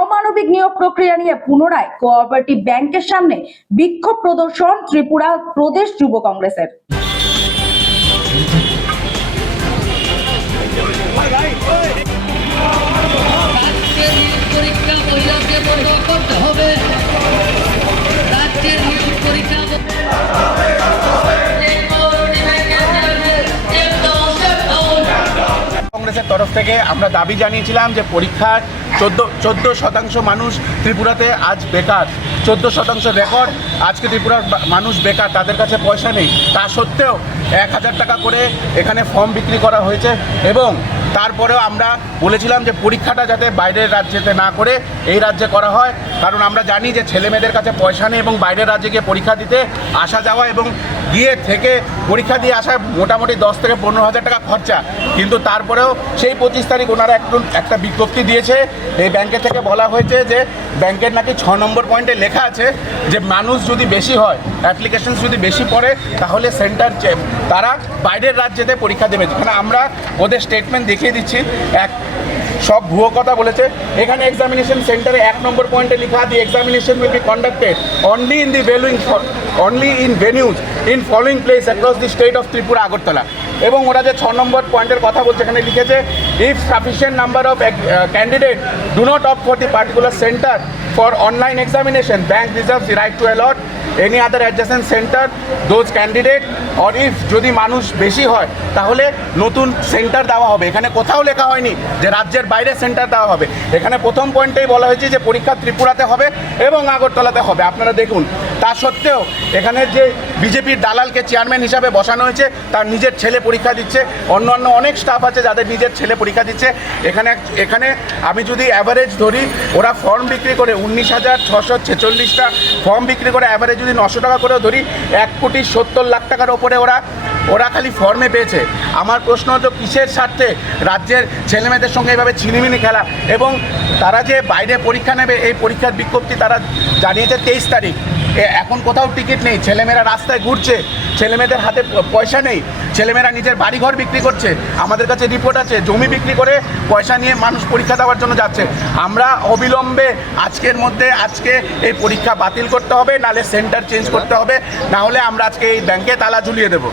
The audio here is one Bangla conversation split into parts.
অমানবিক নিয়োগ প্রক্রিয়া নিয়ে পুনরায় কোঅপারেটিভ ব্যাংকের সামনে বিক্ষোভ প্রদর্শন ত্রিপুরা প্রদেশ যুব কংগ্রেসের। কংগ্রেসের তরফ থেকে আমরা দাবি জানিয়েছিলাম যে পরীক্ষার চোদ্দ, চোদ্দ শতাংশ মানুষ ত্রিপুরাতে আজ বেকার। চোদ্দ শতাংশ রেকর্ড, আজকে ত্রিপুরার মানুষ বেকার, তাদের কাছে পয়সা নেই। তা সত্ত্বেও এক হাজার টাকা করে এখানে ফর্ম বিক্রি করা হয়েছে এবং তারপরেও আমরা বলেছিলাম যে পরীক্ষাটা যাতে বাইরের রাজ্যেতে না করে এই রাজ্যে করা হয়। কারণ আমরা জানি যে ছেলে মেয়েদের কাছে পয়সা নেই এবং বাইরের রাজ্যে গিয়ে পরীক্ষা দিতে আসা যাওয়া এবং গিয়ে থেকে পরীক্ষা দিয়ে আসা মোটামুটি দশ থেকে পনেরো হাজার টাকা খরচা। কিন্তু তারপরেও সেই পঁচিশ তারিখ ওনারা একটু, একটা বিজ্ঞপ্তি দিয়েছে এই ব্যাংকে থেকে বলা হয়েছে যে ব্যাংকের নাকি ছ নম্বর পয়েন্টে লেখা আছে যে মানুষ যদি বেশি হয় অ্যাপ্লিকেশনস যদি বেশি পড়ে, তাহলে সেন্টার তারা বাইরের রাজ্যেতে পরীক্ষা দেবে। যেখানে আমরা ওদের স্টেটমেন্ট দেখিয়ে দিচ্ছি। এক, সব ভুয়ো কথা বলেছে। এখানে এক্সামিনেশন সেন্টারে এক নম্বর পয়েন্টে লেখা the examination will be conducted only in the valuing only in venues in following place across the state of Tripura Agartala এবং ওরা যে ছ নম্বর পয়েন্টের কথা বলছে এখানে লিখেছে if sufficient number of candidate do not opt for the particular centre for online examination bank reserve right to allot any other adjacent centre those candidate or if যদি মানুষ বেশি হয়, তাহলে নতুন সেন্টার দেওয়া হবে। এখানে কোথাও লেখা হয়নি যে রাজ্যের বাইরে সেন্টার দেওয়া হবে। এখানে প্রথম পয়েন্টেই বলা হয়েছে যে পরীক্ষা ত্রিপুরাতে হবে এবং আগরতলাতে হবে। আপনারা দেখুন, তা সত্ত্বেও এখানে যে বিজেপির দালালকে চেয়ারম্যান হিসাবে বসানো হয়েছে, তার নিজের ছেলে পরীক্ষা দিচ্ছে। অন্য অন্য অনেক স্টাফ আছে যাদের নিজের ছেলে পরীক্ষা দিচ্ছে। এখানে এখানে আমি যদি অ্যাভারেজ ধরি, ওরা ফর্ম বিক্রি করে উনিশ হাজার ছশো ছেচল্লিশটা ফর্ম বিক্রি করে অ্যাভারেজ যদি নশো টাকা করে ধরি, এক কোটি সত্তর লাখ টাকার ওপরে ওরা ওরা খালি ফর্মে পেয়েছে। আমার প্রশ্ন হতো কিসের স্বার্থে রাজ্যের ছেলেমেয়েদের সঙ্গে এভাবে ছিনিমিনি খেলা? এবং তারা যে বাইরে পরীক্ষা নেবে, এই পরীক্ষার বিজ্ঞপ্তি তারা জানিয়েছে তেইশ তারিখ। এখন কোথাও টিকিট নেই, ছেলেমেয়েরা রাস্তায় ঘুরছে। ছেলেমেয়েদের হাতে পয়সা নেই, ছেলেমেয়েরা নিজের বাড়িঘর বিক্রি করছে, আমাদের কাছে রিপোর্ট আছে, জমি বিক্রি করে পয়সা নিয়ে মানুষ পরীক্ষা দেওয়ার জন্য যাচ্ছে। আমরা অবিলম্বে আজকের মধ্যে আজকে এই পরীক্ষা বাতিল করতে হবে, নালে সেন্টার চেঞ্জ করতে হবে না হলে আমরা আজকে এই ব্যাংকে তালা ঝুলিয়ে দেবো।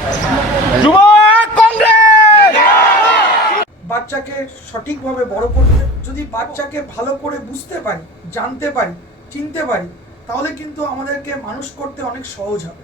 বাচ্চাকে সঠিকভাবে বড় করতে, যদি বাচ্চাকে ভালো করে বুঝতে পারি, জানতে পারি, চিনতে পারি, তাহলে কিন্তু আমাদেরকে মানুষ করতে অনেক সহজ হবে।